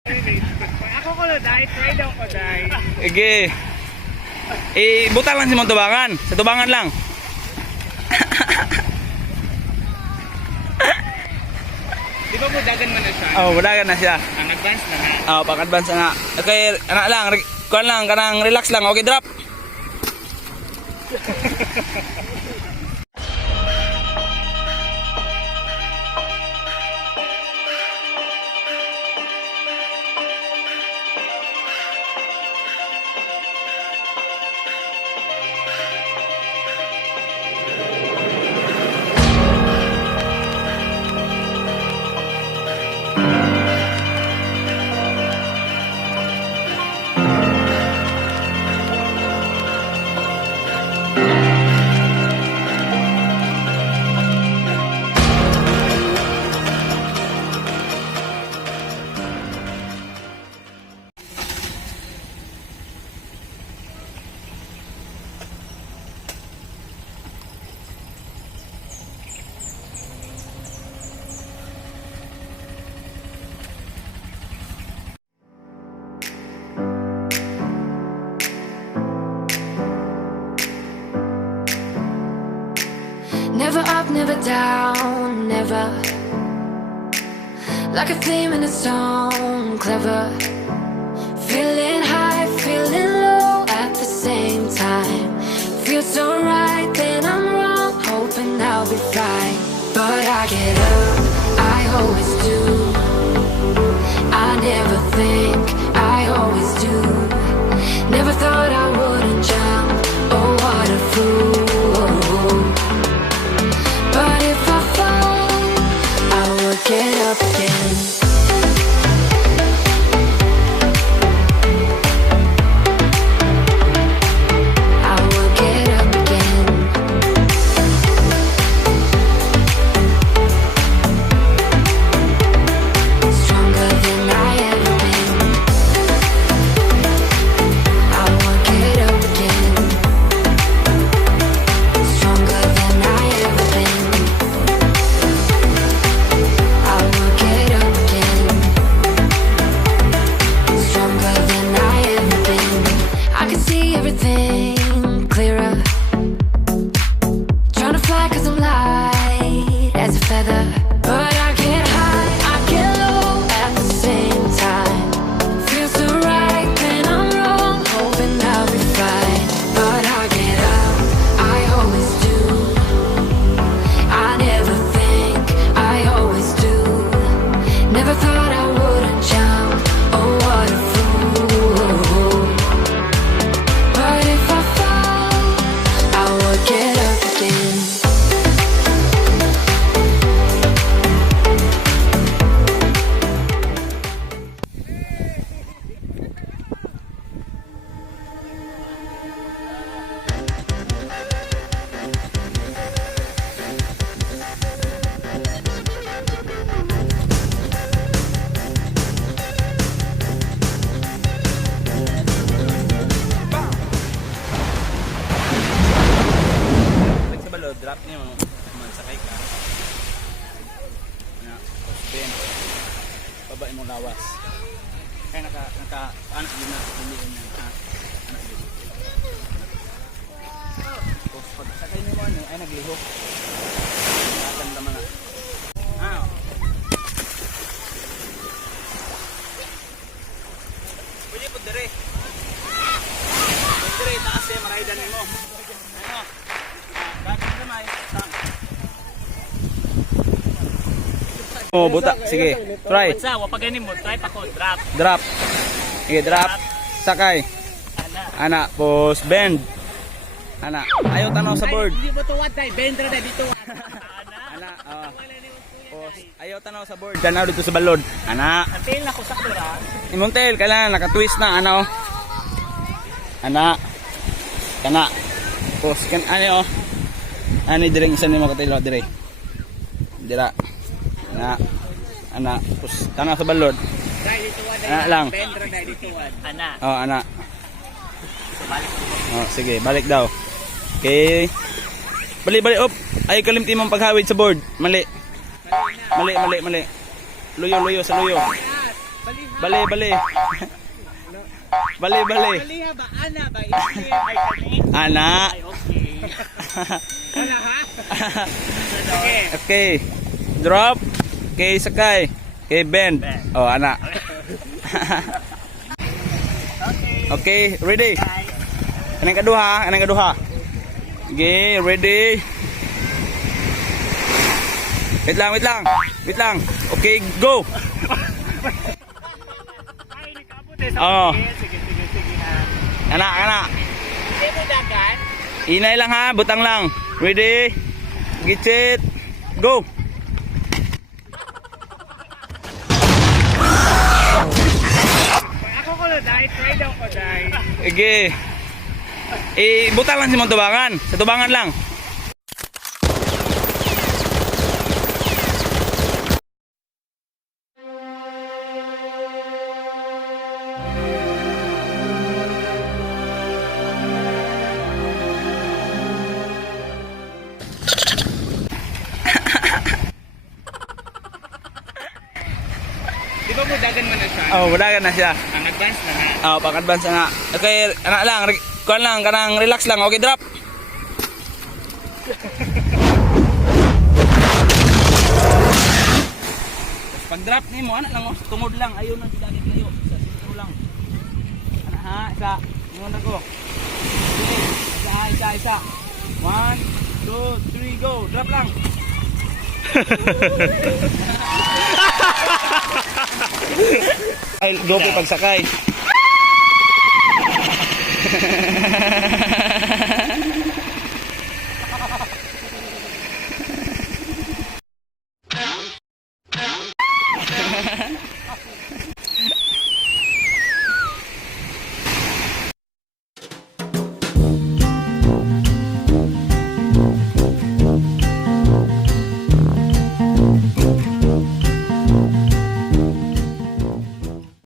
Ako ko na dahil, try daw ko dahil. Sige. Buta lang si mong tubangan. Sa tubangan lang. Di ba budagan mo na siya? Oh, budagan na siya. Ang advance na nga. Oh, pang-advance na nga. Okay, anak lang, kuan lang, kanang relax lang. Okay, drop. Never up, never down, never. Like a theme in a song, clever. Feeling high, feeling low at the same time. Feels so right, then I'm wrong, hoping I'll be fine. But I get up, I always do. I never think, I always do. Never thought I wouldn't jump, oh what a fool. But if I fall, I will get up again. I will get up again. Stronger than I ever been. I will get up again. Stronger than I ever been. I will get up again. Stronger than I ever been. I can see everything clearer. Trying to fly 'cause I'm light as a feather. But I get high, I get low at the same time. Feels so right, then I'm wrong, hoping I'll be fine. But I get up, I always do. I never think, I always do. Never thought I wouldn't jump, oh what a fool. But if I fall, I will get up again. Balik sa balod, drop niyo. Mansakay ka. Na, then, babae mo lawas. Kaya anak yun na, hindi yun na, anak yun. Tapos pag sakay mo ano, ay naglihok. Nakaganda mga. Pwede po dire. Dire, taas eh, maraidan mo. Ano? Bakit naman? Oh, buta. Sige. Try. Sa, wapag ganin mo, try pa ko, drop. Drop. Sige, drop. Sakay. Ana. Ana, post bend. Ana, ayaw tanaw sa board. Hindi mo tuwad tayo, bendra na dito. Ana, post. Ayaw tanaw sa board. Tanaw dito sa balod. Ana. Antil na ko sa kura. Imontel, kailangan naka-twist na ano. Ana. Kana. Post kan ano. Ani direng isa ni mo katilo dire. Dira. Ana. Ana, post tanaw sa balod. Try dito wad. Ana lang. Bendra na dito wad. Ana. Oh, ana. So balik. Oh, sige, balik daw. Okay. Balik. Op. Ay kalimti mong paghawid sa board. Mali. Mali. Luyo sa luyo. Balihan. Bali, bali. Bali, bali. Maliha ba? Ana ba? Hindi. Ay, kani. Ana. Ay, okay. Wala ha? Okay. Okay. Drop. Okay, sakay. Okay, bend. Oh, ana. Okay, ready. Anong kaduha? Anong kaduha? Okay, ready. Wait lang, wait lang. Wait lang. Okay, go. Ay, nakabot eh. Oo. Sige, sige, sige ha. Ana, ana. Hindi mo dagan? Inay lang ha, butang lang. Ready? Get it. Go. Ako ko na dahil. Try daw ko dahil. Sige. Butang lang si mong tubangan. Sa tubangan lang. Di ba mo dagan man na siya? Oh, budagan na siya. Ang advance na ha? Oh, pang-advance na nga. Okay, anak lang. Kuan lang, kanang relax lang. Okay, drop. Pag drop ni mo, anak lang oh. Tungod lang. Ayaw na sila dito layo. Sa sentro lang. Anak ha, isa. Ingon ako. Okay, isa ha, isa, isa. 1, 2, 3, go. Drop lang. Ay, go po pagsakay.